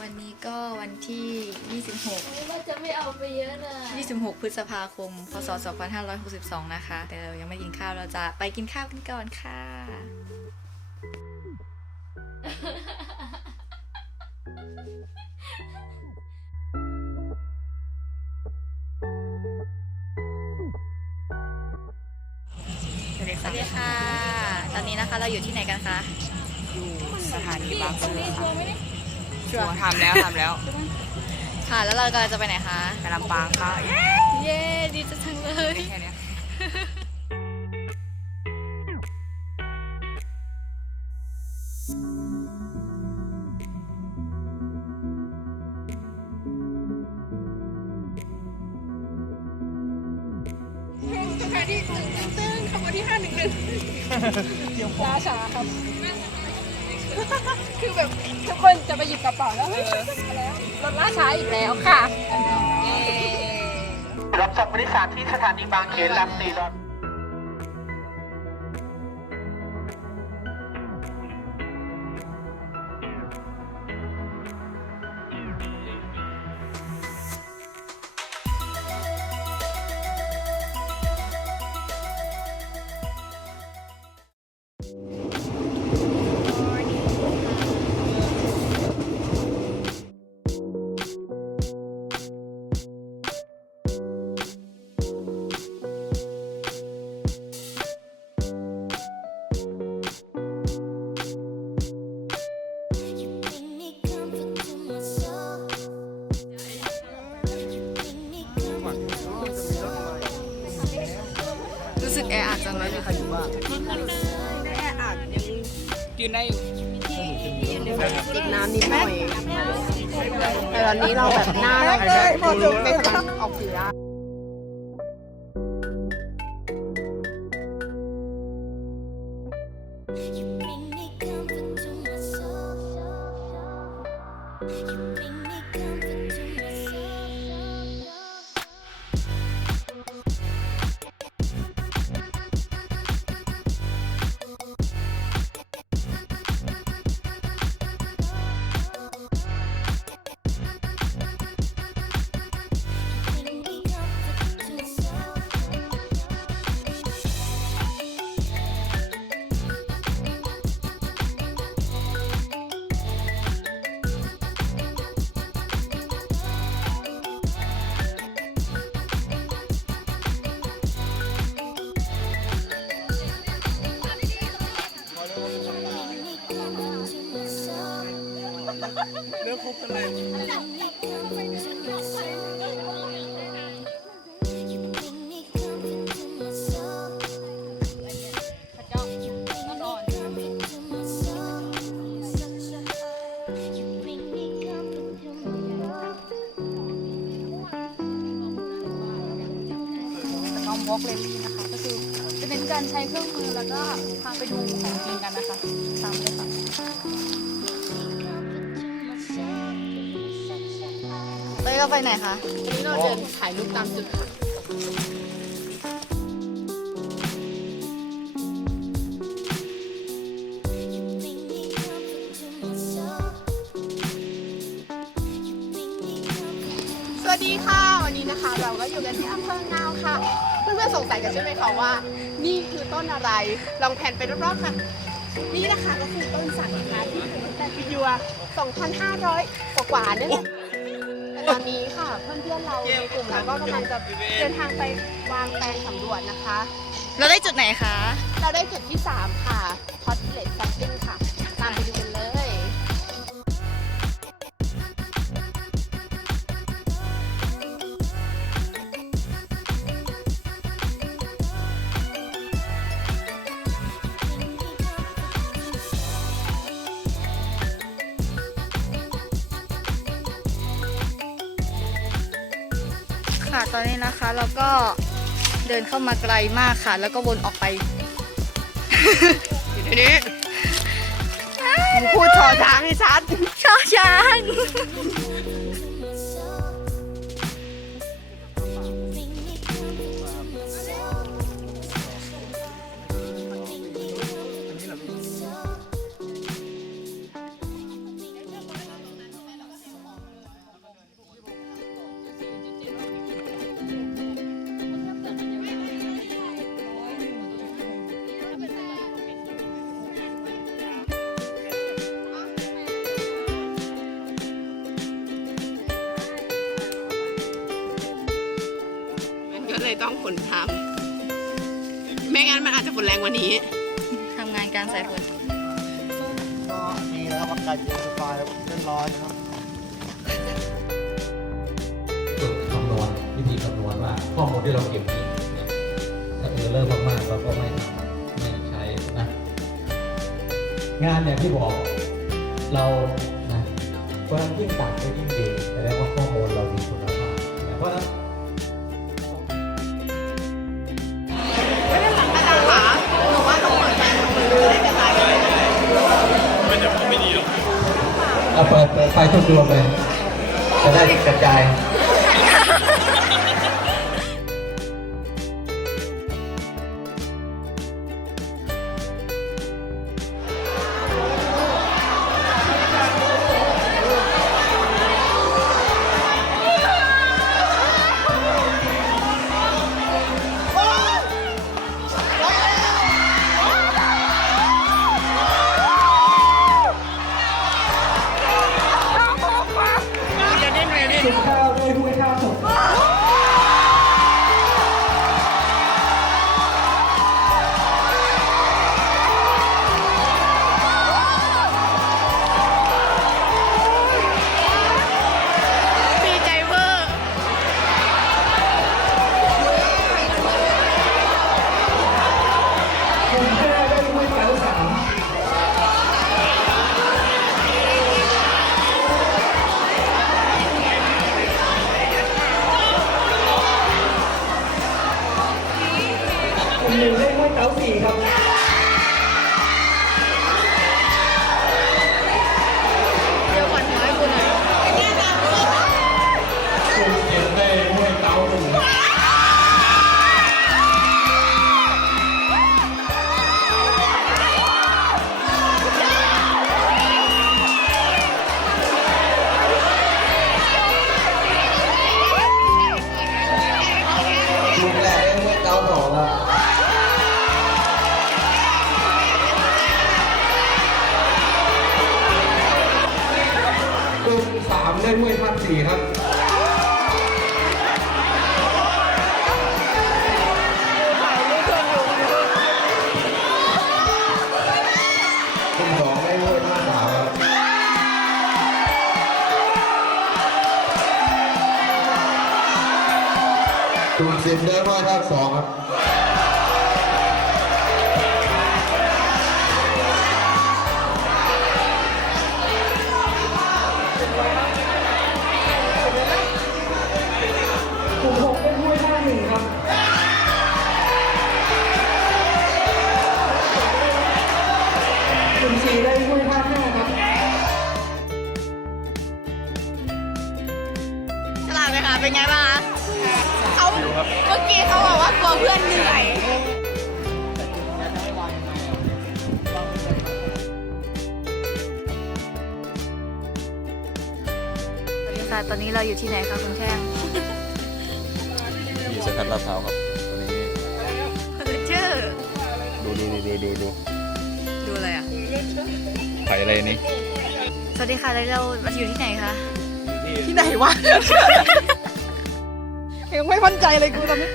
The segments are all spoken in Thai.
วันนี้ก็วันที่ 26ว่าจะไม่เอาไปเยอะนะ26 พฤษภาคม พศ 2562 นะคะ แต่เรายังไม่กินข้าว เราจะไปกินข้าวกันก่อนค่ะ สวัสดีสค่ะวัสดีค่ะ ตอนนี้นะคะเราอยู่ที่ไหนกันคะ อยู่สถานีบางซื่อค่ะ ชัชัววร์ร์ทำแล้วทำแล้ว ค่ะแล้วเรากำลังจะไปไหนคะไปลำปางค่ะ เย้เย้ดีจังเลยแค่เนี้ยสถานีตึ้งตึ้งคำว่าที่ห้าหนึ่งหนึ่งราชาครับ คือแบบทุกคน จะไปหยิบกระเป๋าแล้วเฮ้ยมาแล้วรถล่าช้าอีกแล้วค่ะรับส่งผู้โดยสารที่สถานีบางเขนลำสีรถ ดจังเลยค่ะอยู่ว่ายืนได้อยู่จิบน้ำนิดหน่อยแต่ตอนนี้เราแบบหน้าเราพอจบไม่สามารถออกสื่อได้ น้องวอล์กเลยนะคะก็คือจะเป็นการใช้เครื่องมือแล้วก็พาไปดูของจริงกันนะคะ ตามเลยค่ะเต้ยก็ไปไหนคะวันนี้เราเดินถ่ายรูปตามจุดค่ะสวัสดีค่ะ วันนี้นะคะ เราก็อยู่กันที่อำเภองาวค่ะ เพื่อนๆสงสัยกันใช่ไหมคะว่า นี่คือต้นอะไร ลองแผ่นไปรอบๆค่ะ นี่นะคะก็คือต้นสักนะคะที่ปลูกตั้งแต่ปียัว 2,500 กว่าๆนี่แหละ ตอนนี้ค่ะ เพื่อนๆเราในกลุ่มเราก็กำลังจะเดินทางไปวางแปลงสำรวจนะคะ เราได้จุดไหนคะ เราได้จุดที่ 3 ค่ะ Hot Plate Sampling ค่ะ ค่ะ ตอนนี้นะคะเราก็เดินเข้ามาไกลมากค่ะ แล้วก็วนออกไปอยู่ในนี้พูดชอช้างให้ชัดชอช้าง เลยต้องฝนทำไม่งั้นมันอาจจะฝนแรงกว่านี้ ทำงานกลารสายฝนก็ดีแล้วอากาศเย็นสบายเล่นร้อนนะครับฝึกคำนวณวิธีคำนวณว่าข้อมูลที่เราเก็บนี้เนี่ยถ้าเออเริ่มมากๆเราก็ไม่ทำไม่ใช้นะ งานเนี่ยที่บอกเรานะเพราะฉะนั้นยิ่งต่ำก็ยิ่งดีแสดงว่าข้อมูลเรามีคุณภาพนะเพราะฉะนั้น เอาเปิดเปิดไฟทุกดวงเลย จะได้กระจาย สามได้มวยพันสี่ครับคุณสองได้มวยพันสามครับคุณสิบได้มวยพันสองครับ ค่ะ ตอนนี้เราอยู่ที่ไหนคะคุณแช่งอยู่สกัดลาดพร้าวครับตัวนี้เฟอร์นิเจอร์ดูดูดูดูดูดูอะไรอะ ไผ่อะไรนี่สวัสดีค่ะแล้วเราอยู่ที่ไหนคะที่ไหนวะ ยังไม่มั่นใจเลยกูตอนนี้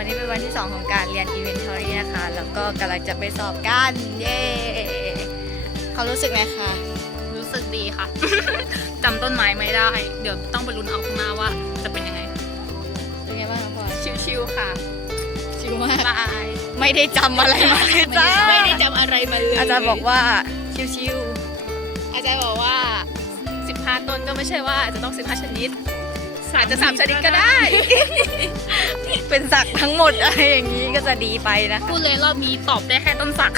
วันนี้เป็นวันที่ 2 ของการเรียน Inventory นะคะ แล้วก็กำลังจะไปสอบกัน เย้เขารู้สึกไงคะ รู้สึกดีค่ะ จำต้นไม้ไม่ได้ เดี๋ยวต้องไปลุ้นเอาข้างหน้าว่า จะเป็นยังไง เป็นไงบ้างคะพลอยชิวๆค่ะชิวมากบายไม่ได้จำอะไรมาเลยจ้าไม่ได้จำอะไรมาเลยอาจารย์บอกว่าชิวอาจารย์บอกว่า 15 ต้นก็ไม่ใช่ว่าจะต้อง 15 ชนิดอาจจะ 3 ชนิดก็ได้ๆ เป็นสักทั้งหมดอะไรอย่างนี้ก็จะดีไปนะ พูดเลยรอบนี้ตอบได้แค่ต้นสัก